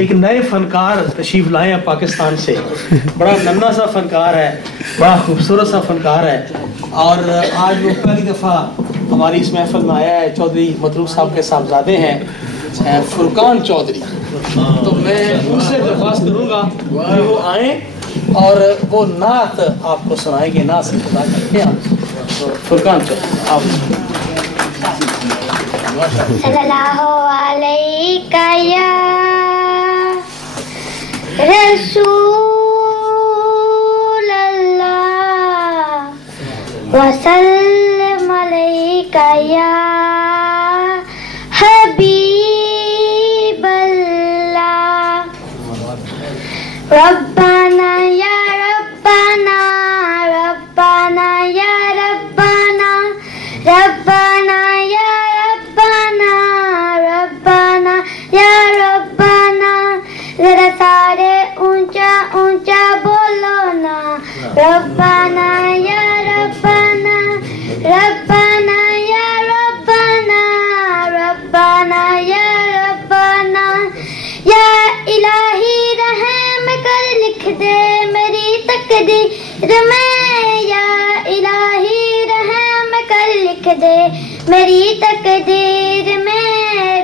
ایک نئے فنکار تشریف لائے ہیں پاکستان سے. بڑا ننھا سا فنکار ہے, بڑا خوبصورت سا فنکار ہے, اور آج وہ پہلی دفعہ ہماری اس محفل میں آیا ہے. چودھری مطلوب صاحب کے صاحبزادے ہیں فرقان چودھری. تو میں ان سے درخواست کروں گا کہ وہ آئیں اور وہ نعت آپ کو سنائیں گے. نعت سے خدا کرتے ہیں. تو فرقان چودھری آپ. صلی اللہ علیہ یا رسول اللہ وسلم علیہ یا حبیب اللہ. ربنا یا ربنا ربنا یا ربنا ربنا یا ربنا ربنا یا ربنا. ذرا سارے اونچا اونچا بولو نا. ربنا یا ربنا ربنا یا ربنا ربنا یا ربنا. یا الہی رحم کر لکھ دے میری تقدیر میں. یا الہی رحم کر لکھ دے میری تقدیر میں.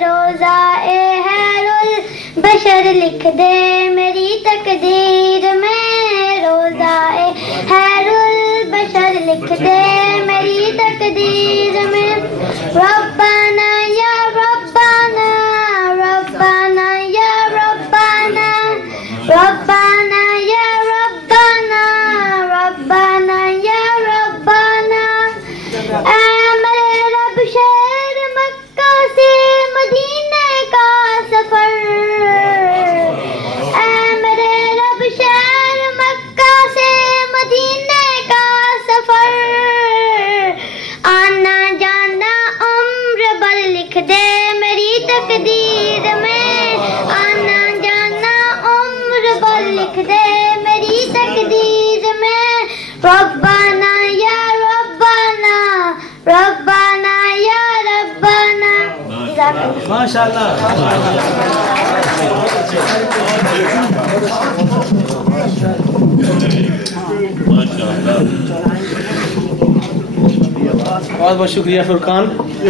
روزہ خیر البشر لکھ دے میری تقدیر میں. روزہ خیر البشر لکھ دے میری تقدیر میں. ربنا یا ربنا ربنا یا ربنا ربنا یا ربنا ربنا یا ربنا. اے میرے رب شہر مکہ سے مدینے کا سفر. اے میرے رب شہر مکہ سے مدینے کا سفر. آنا جانا عمر بھر لکھ دے میری تقدیر میں. آنا جانا عمر بھر لکھ دے میری تقدیر میں. ربنا یا ربنا ربنا یا ربنا. ماشاء اللہ. بہت بہت شکریہ فرقان.